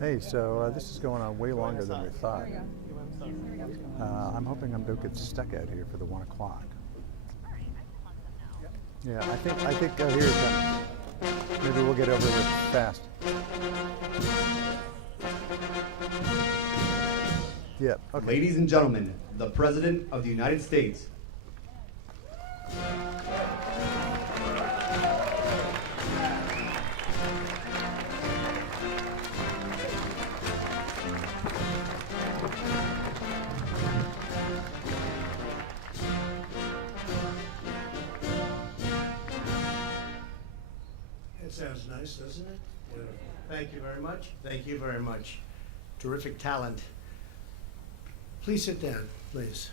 Hey, so this is going on way longer than we thought. I'm hoping I don't get stuck out here for the 1 o'clock. Yeah, I think here it comes. Maybe we'll get over it fast. Yeah, okay. Ladies and gentlemen, the President of the United States. It sounds nice, doesn't it? Beautiful. Thank you very much. Thank you very much. Terrific talent. Please sit down, please.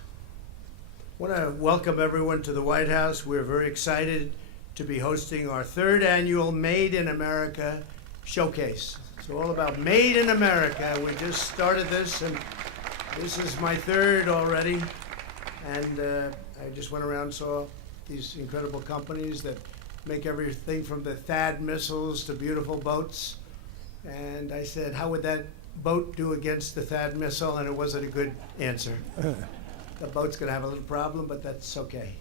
I want to welcome everyone to the White House. We're very excited to be hosting our 3rd annual Made in America Showcase. It's all about Made in America. We just started this, and this is my 3rd already. And I just went around and saw these incredible companies that make everything from the THAAD missiles to beautiful boats. And I said, how would that boat do against the THAAD missile? And it wasn't a good answer. The boat's going to have a little problem, but that's okay.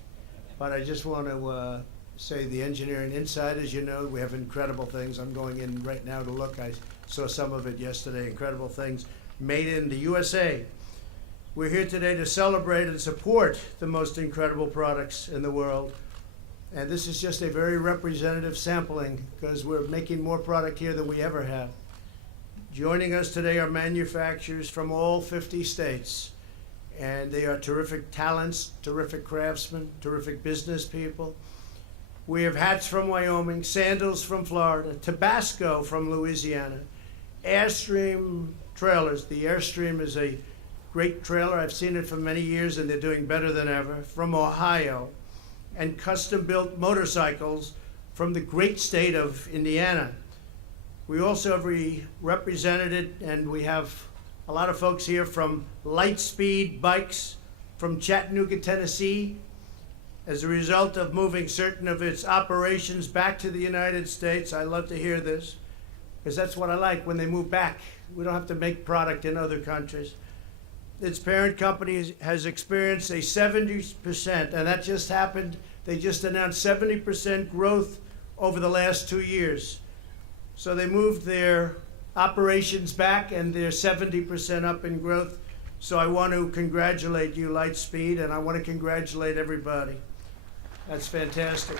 But I just want to say the engineering inside, as you know, we have incredible things. I'm going in right now to look. I saw some of it yesterday, incredible things made in the USA. We're here today to celebrate and support the most incredible products in the world. And this is just a very representative sampling because we're making more product here than we ever have. Joining us today are manufacturers from all 50 states. And they are terrific talents, terrific craftsmen, terrific business people. We have hats from Wyoming, sandals from Florida, Tabasco from Louisiana, Airstream trailers. The Airstream is a great trailer. I've seen it for many years, and they're doing better than ever, from Ohio. And custom-built motorcycles from the great state of Indiana. We also have represented, and we have a lot of folks here from Lightspeed Bikes from Chattanooga, Tennessee. As a result of moving certain of its operations back to the United States, I love to hear this, because that's what I like, when they move back. We don't have to make product in other countries. Its parent company has experienced a 70%, and that just happened. They just announced 70% growth over the last 2 years. So they moved their operations back, and they're 70% up in growth. So I want to congratulate you, Lightspeed, and I want to congratulate everybody. That's fantastic.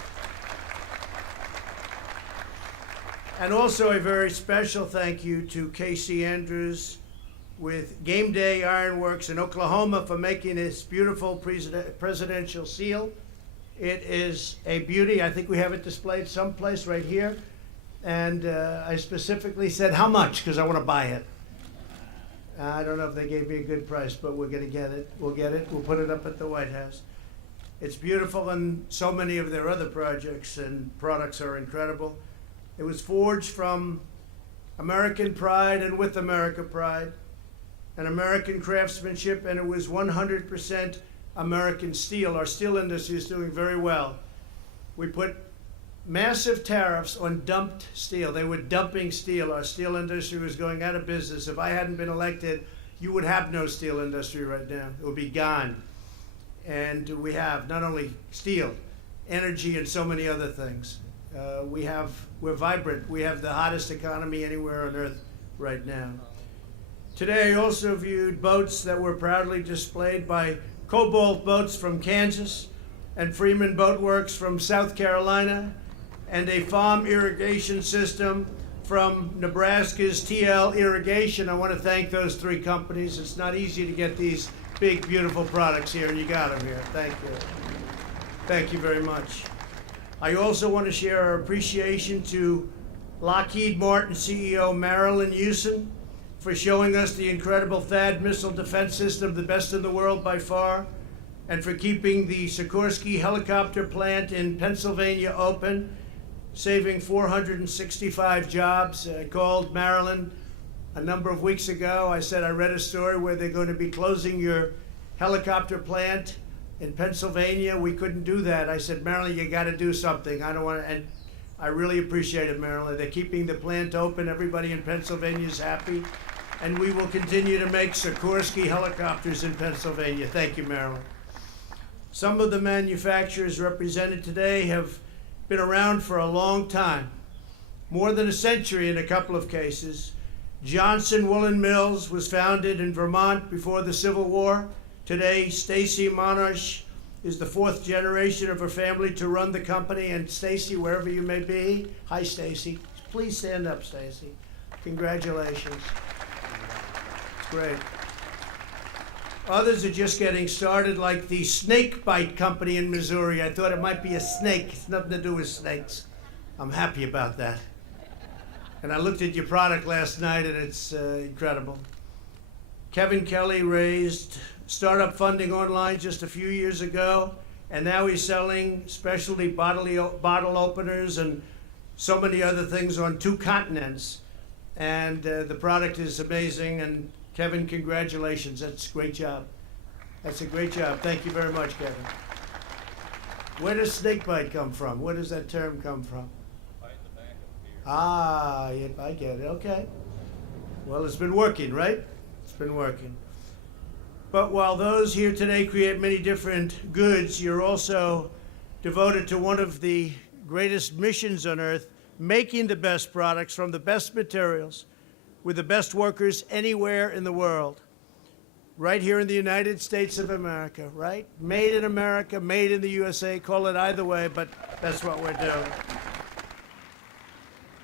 And also a very special thank you to Casey Andrews with Game Day Ironworks in Oklahoma for making this beautiful presidential seal. It is a beauty. I think we have it displayed someplace right here. And I specifically said, how much? Because I want to buy it. I don't know if they gave me a good price, but we're going to get it. We'll get it. We'll put it up at the White House. It's beautiful, and so many of their other projects and products are incredible. It was forged from American pride and with America pride, and American craftsmanship, and it was 100% American steel. Our steel industry is doing very well. We put massive tariffs on dumped steel. They were dumping steel. Our steel industry was going out of business. If I hadn't been elected, you would have no steel industry right now. It would be gone. And we have not only steel, energy, and so many other things. We're vibrant. We have the hottest economy anywhere on earth right now. Today, I also viewed boats that were proudly displayed by Cobalt Boats from Kansas and Freeman Boat Works from South Carolina, and a farm irrigation system from Nebraska's TL Irrigation. I want to thank those 3 companies. It's not easy to get these big, beautiful products here, and you got them here. Thank you. Thank you very much. I also want to share our appreciation to Lockheed Martin CEO Marilyn Houston for showing us the incredible THAAD missile defense system, the best in the world by far, and for keeping the Sikorsky helicopter plant in Pennsylvania open, saving 465 jobs. I called Marilyn a number of weeks ago. I said, I read a story where they're going to be closing your helicopter plant in Pennsylvania. We couldn't do that. I said, Marilyn, you got to do something. I don't want to. And I really appreciate it, Marilyn. They're keeping the plant open. Everybody in Pennsylvania is happy. And we will continue to make Sikorsky helicopters in Pennsylvania. Thank you, Marilyn. Some of the manufacturers represented today have been around for a long time, more than a century in a couple of cases. Johnson Woolen Mills was founded in Vermont before the Civil War. Today, Stacy Monash is the fourth generation of her family to run the company. And Stacy, wherever you may be, hi Stacy. Please stand up, Stacy. Congratulations. It's great. Others are just getting started, like the Snake Bite Company in Missouri. I thought it might be a snake. It's nothing to do with snakes. I'm happy about that. And I looked at your product last night, and it's incredible. Kevin Kelly raised startup funding online just a few years ago, and now he's selling specialty bottle openers and so many other things on 2 continents. And the product is amazing. And Kevin, congratulations. That's a great job. That's a great job. Thank you very much, Kevin. Where does snakebite come from? Where does that term come from? Ah, yeah, I get it. Okay. Well, it's been working, right? It's been working. But while those here today create many different goods, you're also devoted to one of the greatest missions on earth, making the best products from the best materials with the best workers anywhere in the world. Right here in the United States of America, right? Made in America, made in the USA, call it either way, but that's what we're doing.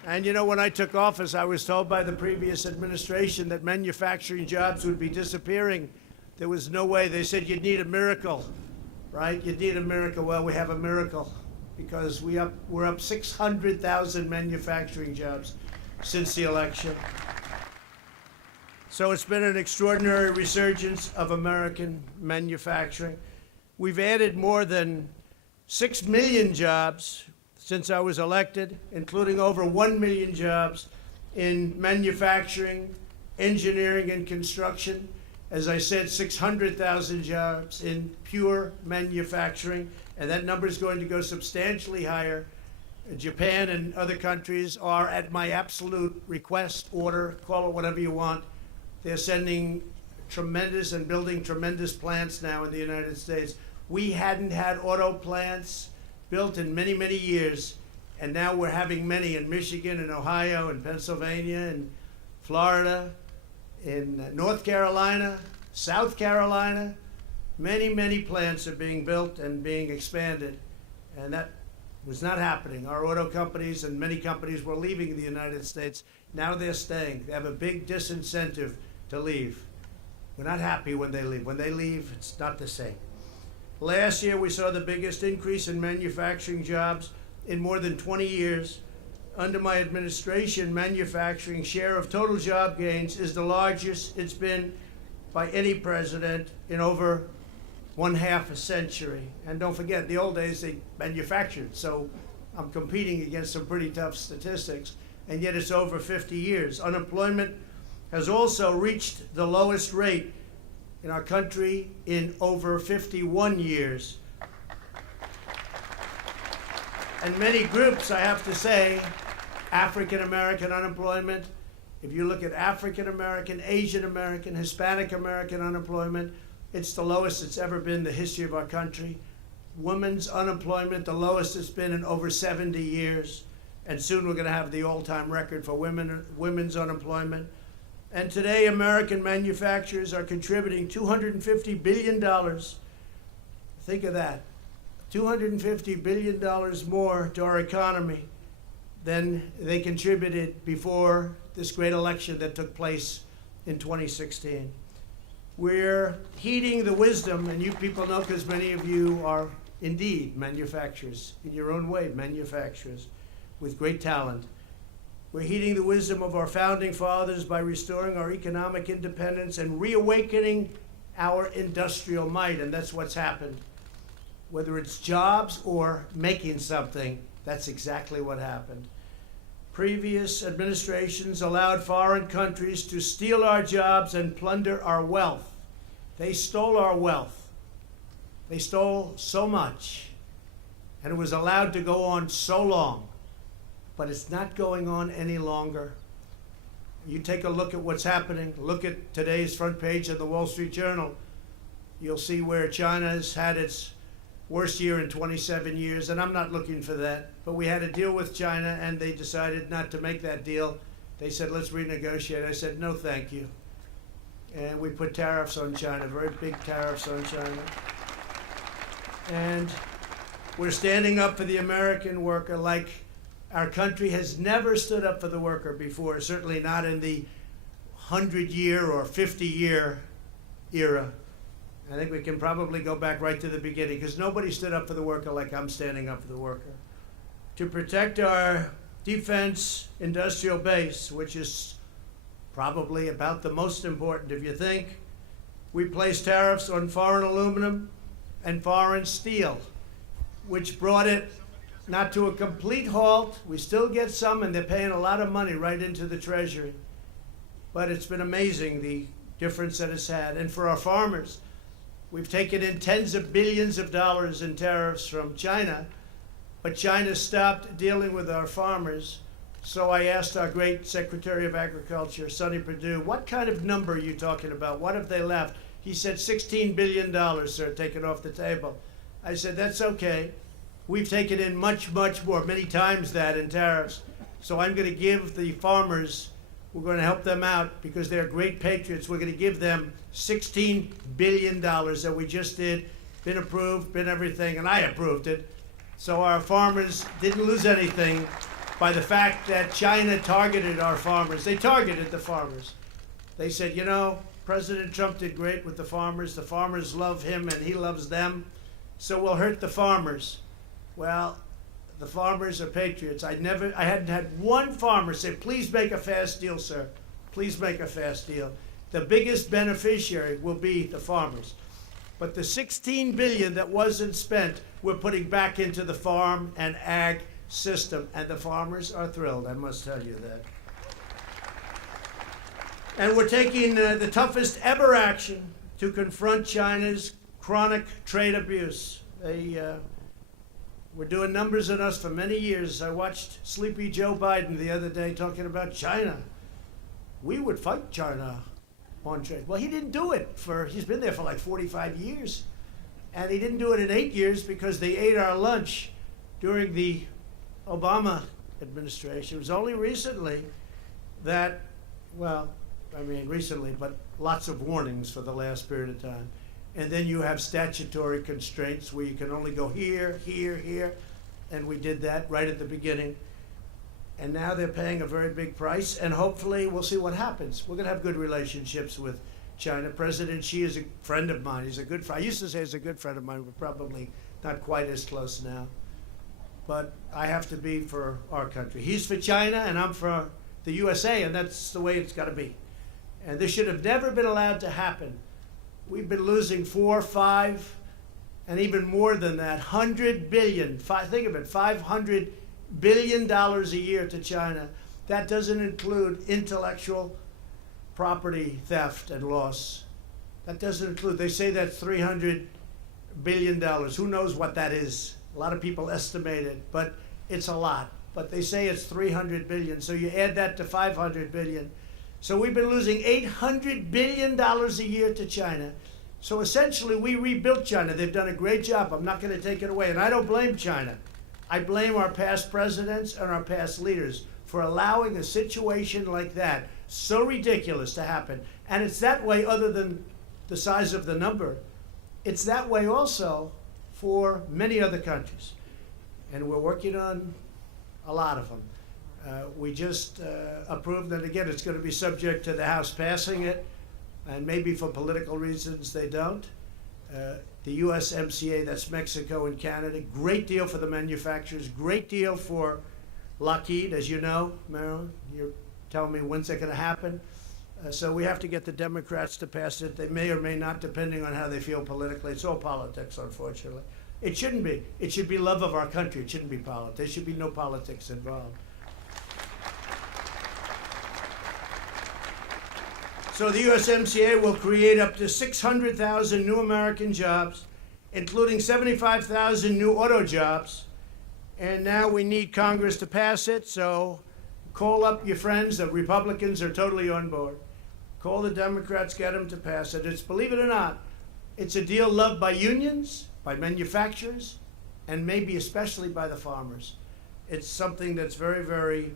And you know, when I took office, I was told by the previous administration that manufacturing jobs would be disappearing. There was no way. They said you'd need a miracle, right? You'd need a miracle. Well, we have a miracle because we're up 600,000 manufacturing jobs since the election. So it's been an extraordinary resurgence of American manufacturing. We've added more than 6 million jobs since I was elected, including over 1 million jobs in manufacturing, engineering, and construction. As I said, 600,000 jobs in pure manufacturing, and that number is going to go substantially higher. Japan and other countries are, at my absolute request, order, call it whatever you want. They're sending tremendous and building tremendous plants now in the United States. We hadn't had auto plants built in many, many years, and now we're having many in Michigan and Ohio and Pennsylvania and Florida, in North Carolina, South Carolina. Many, many plants are being built and being expanded, and that was not happening. Our auto companies and many companies were leaving the United States. Now they're staying. They have a big disincentive to leave. We're not happy when they leave. When they leave, it's not the same. Last year, we saw the biggest increase in manufacturing jobs in more than 20 years. Under my administration, manufacturing share of total job gains is the largest it's been by any president in over 1/2 a century. And don't forget, the old days they manufactured, so I'm competing against some pretty tough statistics, and yet it's over 50 years. Unemployment has also reached the lowest rate in our country in over 51 years. And many groups, I have to say, African American unemployment, if you look at African American, Asian American, Hispanic American unemployment, it's the lowest it's ever been in the history of our country. Women's unemployment, the lowest it's been in over 70 years. And soon we're going to have the all-time record for women's unemployment. And today, American manufacturers are contributing $250 billion. Think of that. $250 billion more to our economy than they contributed before this great election that took place in 2016. We're heeding the wisdom, and you people know because many of you are indeed manufacturers, in your own way, manufacturers with great talent. We're heeding the wisdom of our founding fathers by restoring our economic independence and reawakening our industrial might, and that's what's happened. Whether it's jobs or making something, that's exactly what happened. Previous administrations allowed foreign countries to steal our jobs and plunder our wealth. They stole our wealth. They stole so much, and it was allowed to go on so long. but it's not going on any longer. You take a look at what's happening. Look at today's front page of the Wall Street Journal. You'll see where China has had its worst year in 27 years, and I'm not looking for that. But we had a deal with China, and they decided not to make that deal. They said, let's renegotiate. I said, no, thank you. And we put tariffs on China, very big tariffs on China. And we're standing up for the American worker like our country has never stood up for the worker before, certainly not in the 100-year or 50-year era. I think we can probably go back right to the beginning, because nobody stood up for the worker like I'm standing up for the worker. To protect our defense industrial base, which is probably about the most important. If you think, we placed tariffs on foreign aluminum and foreign steel, which brought it not to a complete halt. We still get some, and they're paying a lot of money right into the Treasury. But it's been amazing, the difference that it's had. And for our farmers, we've taken in tens of billions of dollars in tariffs from China, but China stopped dealing with our farmers. So I asked our great Secretary of Agriculture, Sonny Perdue, what kind of number are you talking about? What have they left? He said $16 billion, sir, taken off the table. I said, that's okay. We've taken in much, much more, many times that in tariffs. So I'm going to give the farmers, we're going to help them out because they're great patriots. We're going to give them $16 billion that we just did, been approved, been everything, and I approved it. So our farmers didn't lose anything by the fact that China targeted our farmers. They targeted the farmers. They said, you know, President Trump did great with the farmers. The farmers love him and he loves them. So we'll hurt the farmers. Well, the farmers are patriots. I hadn't had one farmer say, please make a fast deal, sir. Please make a fast deal. The biggest beneficiary will be the farmers. But the $16 billion that wasn't spent, we're putting back into the farm and ag system. And the farmers are thrilled, I must tell you that. And we're taking the toughest ever action to confront China's chronic trade abuse. We're doing numbers on us for many years. I watched Sleepy Joe Biden the other day talking about China. We would fight China on trade. Well, he didn't do it he's been there for like 45 years. And he didn't do it in 8 years because they ate our lunch during the Obama administration. It was only recently that, well, I mean recently, but lots of warnings for the last period of time. And then you have statutory constraints where you can only go here, here, here. And we did that right at the beginning. And now they're paying a very big price. And hopefully we'll see what happens. We're going to have good relationships with China. President Xi is a friend of mine. He's a good friend. I used to say he's a good friend of mine. We're probably not quite as close now. But I have to be for our country. He's for China and I'm for the USA. And that's the way it's got to be. And this should have never been allowed to happen. We've been losing 4, 5, and even more than that, 100 billion. Think of it, $500 billion a year to China. That doesn't include intellectual property theft and loss. That doesn't include, they say that's $300 billion. Who knows what that is? A lot of people estimate it, but it's a lot. But they say it's 300 billion. So you add that to 500 billion. So we've been losing $800 billion a year to China. So essentially, we rebuilt China. They've done a great job. I'm not going to take it away. And I don't blame China. I blame our past presidents and our past leaders for allowing a situation like that, so ridiculous, to happen. And it's that way, other than the size of the number, it's that way also for many other countries. And we're working on a lot of them. We just approved, and again, it's going to be subject to the House passing it, and maybe for political reasons they don't. The USMCA, that's Mexico and Canada, great deal for the manufacturers, great deal for Lockheed, as you know, Marilyn. You're telling me when's that going to happen? So we have to get the Democrats to pass it. They may or may not, depending on how they feel politically. It's all politics, unfortunately. It shouldn't be. It should be love of our country. It shouldn't be politics. There should be no politics involved. So the USMCA will create up to 600,000 new American jobs, including 75,000 new auto jobs, And now we need Congress to pass it, so call up your friends. The Republicans are totally on board. Call the Democrats, get them to pass it. It's, believe it or not, it's a deal loved by unions, by manufacturers, and maybe especially by the farmers. It's something that's very, very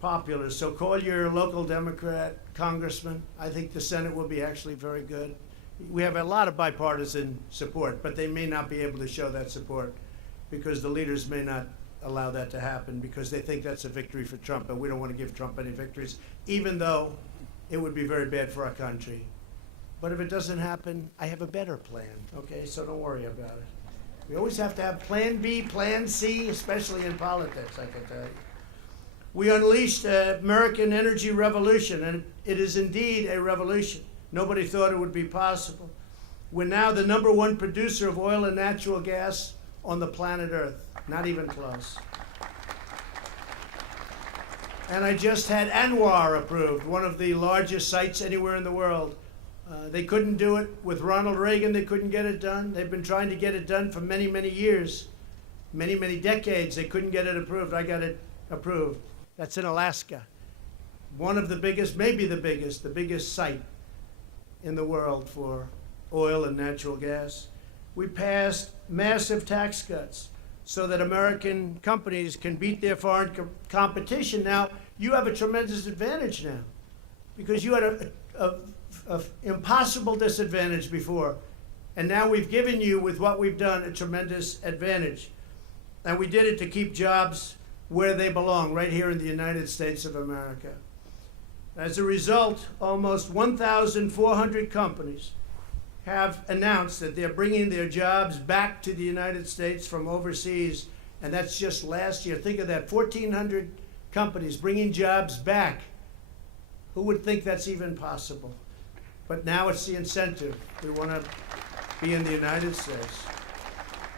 popular. So call your local Democrat congressman. I think the Senate will be actually very good. We have a lot of bipartisan support, but they may not be able to show that support because the leaders may not allow that to happen because they think that's a victory for Trump, and we don't want to give Trump any victories, even though it would be very bad for our country. But if it doesn't happen, I have a better plan, okay? So don't worry about it. We always have to have plan B, plan C, especially in politics, I can tell you. We unleashed an American energy revolution, and it is indeed a revolution. Nobody thought it would be possible. We're now the #1 producer of oil and natural gas on the planet Earth, not even close. And I just had Anwar approved, one of the largest sites anywhere in the world. They couldn't do it with Ronald Reagan. They couldn't get it done. They've been trying to get it done for many, many years, many, many decades. They couldn't get it approved. I got it approved. That's in Alaska. One of the biggest, maybe the biggest site in the world for oil and natural gas. We passed massive tax cuts so that American companies can beat their foreign competition. Now, you have a tremendous advantage now because you had a impossible disadvantage before. And now we've given you, with what we've done, a tremendous advantage. And we did it to keep jobs where they belong, right here in the United States of America. As a result, almost 1,400 companies have announced that they're bringing their jobs back to the United States from overseas, and that's just last year. Think of that, 1,400 companies bringing jobs back. Who would think that's even possible? But now it's the incentive. We want to be in the United States.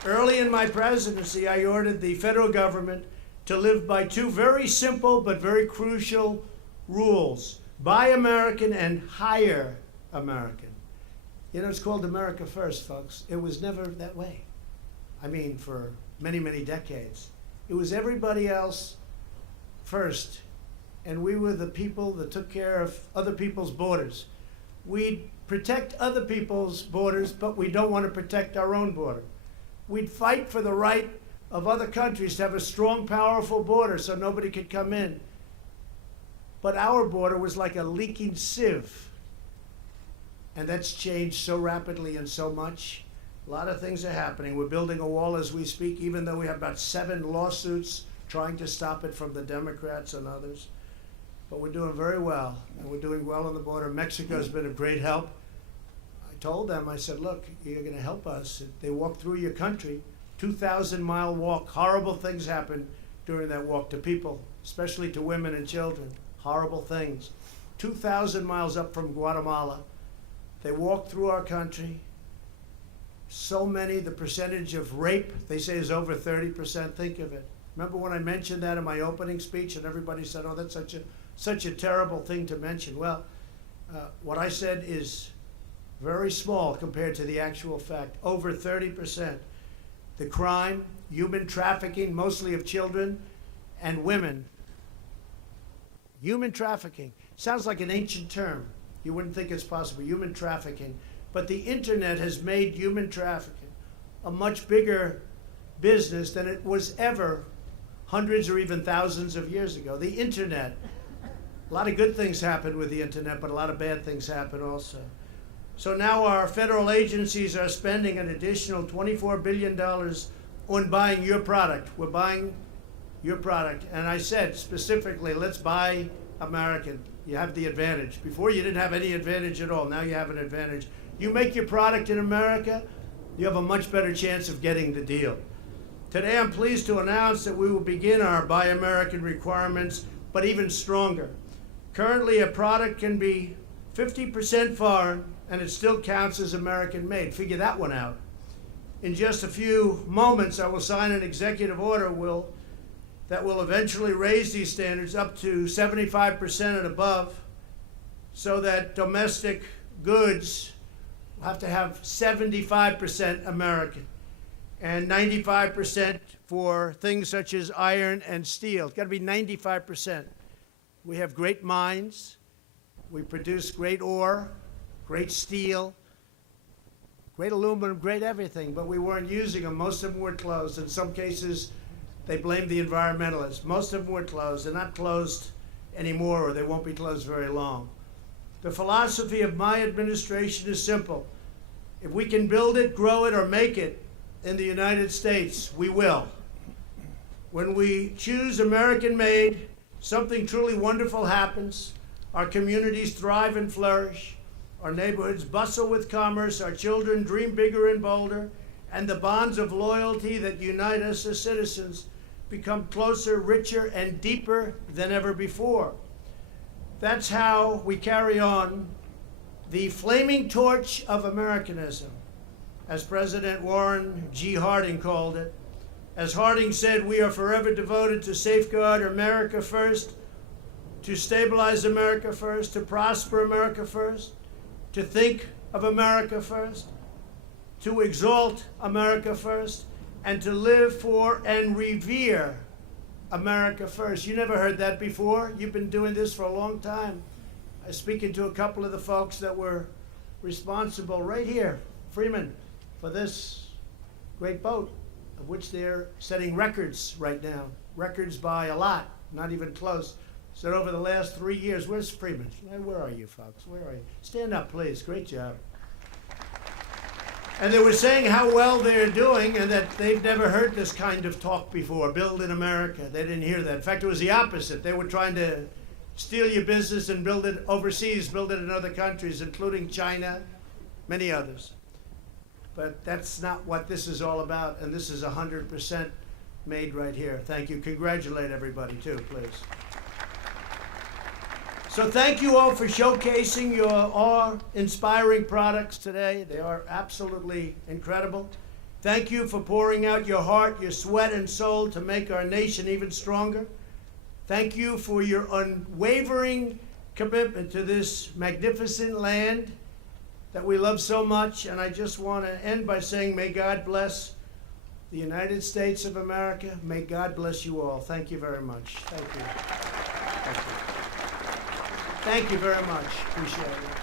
Early in my presidency, I ordered the federal government to live by two very simple but very crucial rules: buy American and hire American. You know, it's called America First, folks. It was never that way. I mean, for many, many decades. It was everybody else first, and we were the people that took care of other people's borders. We'd protect other people's borders, but we don't want to protect our own border. We'd fight for the right of other countries to have a strong, powerful border so nobody could come in. But our border was like a leaking sieve. And that's changed so rapidly and so much. A lot of things are happening. We're building a wall as we speak, even though we have about 7 lawsuits trying to stop it from the Democrats and others. But we're doing very well, and we're doing well on the border. Mexico's been a great help. I told them, I said, look, you're going to help us. They walk through your country, 2,000-mile walk. Horrible things happen during that walk to people, especially to women and children. Horrible things. 2,000 miles up from Guatemala. They walk through our country. So many, the percentage of rape, they say, is over 30%. Think of it. Remember when I mentioned that in my opening speech and everybody said, oh, that's such a terrible thing to mention. Well, what I said is very small compared to the actual fact. Over 30%. The crime, human trafficking, mostly of children and women. Human trafficking. Sounds like an ancient term. You wouldn't think it's possible. Human trafficking. But the internet has made human trafficking a much bigger business than it was ever hundreds or even thousands of years ago. The internet. A lot of good things happen with the internet, but a lot of bad things happen also. So now our federal agencies are spending an additional $24 billion on buying your product. We're buying your product. And I said specifically, let's buy American. You have the advantage. Before you didn't have any advantage at all. Now you have an advantage. You make your product in America, you have a much better chance of getting the deal. Today I'm pleased to announce that we will begin our Buy American requirements, but even stronger. Currently, a product can be 50% foreign, and it still counts as American-made. Figure that one out. In just a few moments, I will sign an executive order that will eventually raise these standards up to 75% and above, so that domestic goods will have to have 75% American and 95% for things such as iron and steel. It's got to be 95%. We have great mines. We produce great ore, great steel, great aluminum, great everything, but we weren't using them. Most of them were closed. In some cases, they blamed the environmentalists. Most of them were closed. They're not closed anymore, or they won't be closed very long. The philosophy of my administration is simple. If we can build it, grow it, or make it in the United States, we will. When we choose American-made, something truly wonderful happens. Our communities thrive and flourish. Our neighborhoods bustle with commerce. Our children dream bigger and bolder. And the bonds of loyalty that unite us as citizens become closer, richer, and deeper than ever before. That's how we carry on the flaming torch of Americanism, as President Warren G. Harding called it. As Harding said, we are forever devoted to safeguard America first, to stabilize America first, to prosper America first, to think of America first, to exalt America first, and to live for and revere America first. You never heard that before. You've been doing this for a long time. I was speaking to a couple of the folks that were responsible right here, Freeman, for this great boat, of which they're setting records right now. Records by a lot, not even close. So over the last 3 years, where's Freeman? Where are you, folks? Where are you? Stand up, please. Great job. And they were saying how well they're doing and that they've never heard this kind of talk before, build in America. They didn't hear that. In fact, it was the opposite. They were trying to steal your business and build it overseas, build it in other countries, including China, many others. But that's not what this is all about, and this is 100% made right here. Thank you. Congratulate everybody, too, please. So thank you all for showcasing your awe-inspiring products today. They are absolutely incredible. Thank you for pouring out your heart, your sweat, and soul to make our nation even stronger. Thank you for your unwavering commitment to this magnificent land that we love so much. And I just want to end by saying, may God bless the United States of America. May God bless you all. Thank you very much. Thank you. Thank you. Thank you very much. Appreciate it.